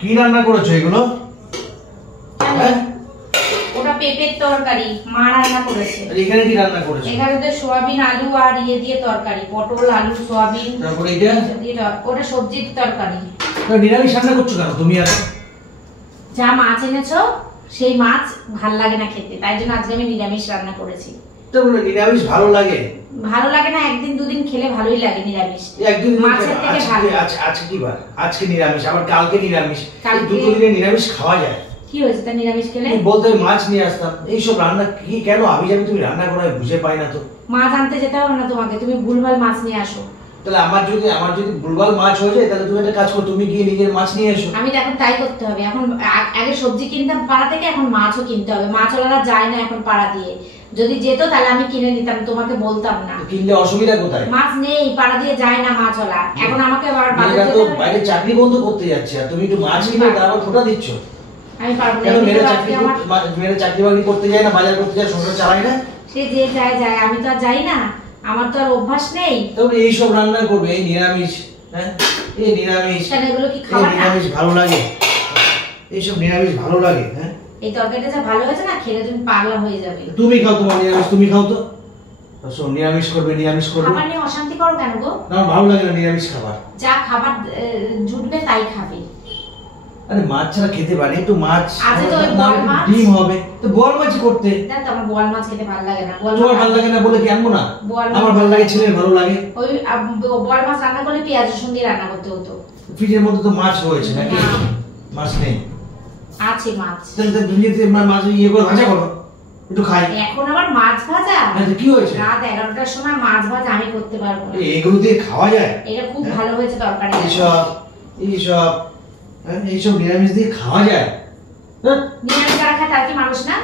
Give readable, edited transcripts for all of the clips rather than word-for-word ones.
কি রান্না করেছো এগুলো? হ্যাঁ, ওটা পেঁপের তরকারি মা রান্না করেছে। এখানে কি রান্না করেছো? এখানে তো সয়াবিন আলু আর ইয়ে দিয়ে তরকারি, পটল আলু সয়াবিন। তারপরে এটা ওটা সবজির তরকারি। নিরামিষ রান্না করছো কেন তুমি? আর যা মাছ এনেছো সেই মাছ ভাল লাগে না খেতে, তাই জন্য আজকে আমি নিরামিষ রান্না করেছি। তো নিরামিষ ভালো লাগে? ভালো লাগে না, একদিন দুদিন খেলে ভালোই লাগে নিরামিষ। একদিন মাছের থেকে ভালো। আজকে কি বার? আজকে নিরামিষ, আবার কালকে নিরামিষ, কালকে দুটো দিনে নিরামিষ খাওয়া যায়? কি হয়েছে তা নিরামিষ খেলে? বলতে মাছ নিয়ে আসতাম। এইসব রান্না কি কেন আমি যাবি তুমি রান্না করা বুঝে পাই না তো। মাছ আনতে যেতে হবে না তোমাকে, তুমি ভুলভাল মাছ নিয়ে আসো। তাহলে আমার যদি ভুলভাল মাছ হয়ে যায় তাহলে তুমি একটা কাজ করো, তুমি গিয়ে নিজের মাছ নিয়ে এসো। আমি তো এখন তাই করতে হবে। এখন আগে সবজি কিনতাম পাড়া থেকে, এখন মাছও কিনতে হবে। মাছওয়ালারা যায় না এখন পাড়া দিয়ে, যদি যেত তাহলে আমি কিনে নিতাম, তোমাকে বলতাম না। কিনলে অসুবিধা কোথায়? মাছ নেই, পাড়া দিয়ে যায় না মাছওয়ালা। এখন আমাকে আবার বাইরে চাকরি বন্ধ করতে যাচ্ছে আর তুমি একটু মাছ কিনে তারপর খোটা দিচ্ছ। আমি পারবো না। মেয়েরা চাকরি বাকরি করতে যায় না, বাজার করতে যায়, সংসার চালায় না? সে যে যায়, আমি তো আর যাই না, আমার তো আর অভ্যাস নেই। তবে এইসব রান্না করবে এই নিরামিষ? হ্যাঁ, এই নিরামিষ এগুলো কি খাবার? নিরামিষ ভালো লাগে? এইসব নিরামিষ ভালো লাগে? হ্যাঁ, এই তরকারিটা যা ভালো হয়েছে না, খেলে তুমি পাগলা হয়ে যাবে। তুমি খাও, তোমার নিরামিষ তুমি খাও তো। সব নিরামিষ করবে, নিরামিষ করবে। খাবার নিয়ে অশান্তি করো কেন গো? না, ভালো লাগে না নিরামিষ খাবার। যা খাবার জুটবে তাই খাবে। আরে মাছ ছাড়া খেতে পারে? একটু মাছ আছে তো ওই বল মাছ, ডিম হবে তো বল মাছই করতে। না তো আমার বল মাছ খেতে ভালো লাগে না। তোমার ভালো লাগে না বলে কি আনবো না? আমার ভালো লাগে, ছেলের ভালো লাগে। ওই বল মাছ রান্না করলে পেঁয়াজ রসুন দিয়ে রান্না করতে হতো। ফ্রিজের মধ্যে তো মাছ রয়েছে নাকি? মাছ নেই? আছে মাছ। তাহলে দুনিয়াতে মাছ ইয়ে করে ভাজা করো, একটু খাই। এখন আবার মাছ ভাজা? কি হয়েছে? রাত 11টার সময় মাছ ভাজা আমি করতে পারবো না। এগুলো দিয়ে খাওয়া যায়? এটা খুব ভালো হয়েছে তরকারি। এইসব নিরামিষ দিয়ে খাওয়া যায়? নিরামিষ যারা খায় তার কি মানুষ না?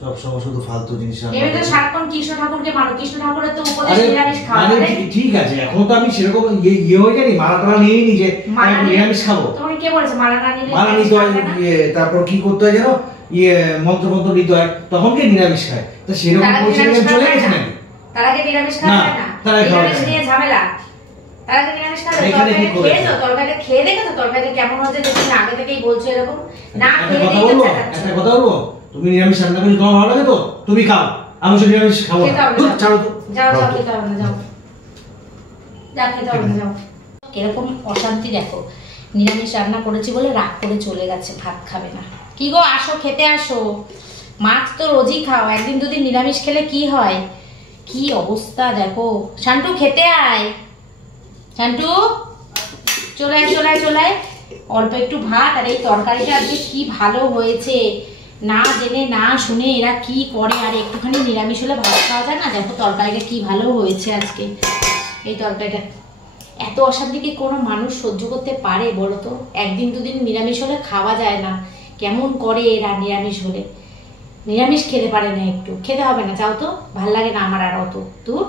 সব সময় শুধু ফালতু জিনিস। এমনি তো সাতক্ষণ কৃষ্ণ ঠাকুরকে মানো, কৃষ্ণ ঠাকুরের তো উপদেশ নিরামিষ খাওয়া যায়। ঠিক আছে, এখন তো আমি সেরকম ইয়ে হয়ে যাই, মালা টালা নিয়ে নি যে নিরামিষ খাবো। তোমাকে কে বলেছে মালা না নিলে? মালা নিতে হয়, তারপর কি করতে হয় জানো, মন্ত্র মন্ত্র নিতে হয়, তখন কি নিরামিষ খায়? তো সেরকম চলে গেছে নাকি? তারা কি নিরামিষ খায় না? নিরামিষ নিয়ে ঝামেলা। তারা কি নিরামিষ খায়? তরকারিটা খেয়ে দেখেছো? তরকারিটা কেমন হচ্ছে দেখি না, আগে থেকেই বলছো এরকম না খেয়ে দেখে চাটাচ্ছ। একটা কথা বলবো, তুমি নিরামিষ রান্না করে তোমার ভালো লাগে তো তুমি খাও, আমি শুধু নিরামিষ খাবো না। ছাড়ো তো, যাও খেতে হবে না, যাও খেতে হবে না, যাও। এরকম অশান্তি দেখো, নিরামিষ রান্না করেছি বলে রাগ করে চলে গেছে, ভাত খাবে না। কি গো, আসো খেতে আসো। মাছ তো রোজই খাও, একদিন দুদিন নিরামিষ খেলে কি হয়? কি অবস্থা দেখো। শান্টু খেতে আয়, শান্টু চলে আয়। অল্প একটু ভাত আর এই তরকারিটা আজকে কি ভালো হয়েছে, না জেনে না শুনে এরা কি করে। আর একটুখানি নিরামিষ হলে ভাত খাওয়া যায় না? দেখো তরকারিটা কি ভালো হয়েছে আজকে। এই তরকারিটা এত অশান্তি কি কোনো মানুষ সহ্য করতে পারে বলো তো? একদিন দুদিন নিরামিষ হলে খাওয়া যায় না, কেমন করে এরা নিরামিষ হলে। নিরামিষ খেতে পারে না, একটু খেতে হবে না, যাও তো, ভাল লাগে না আমার আর অত। তুই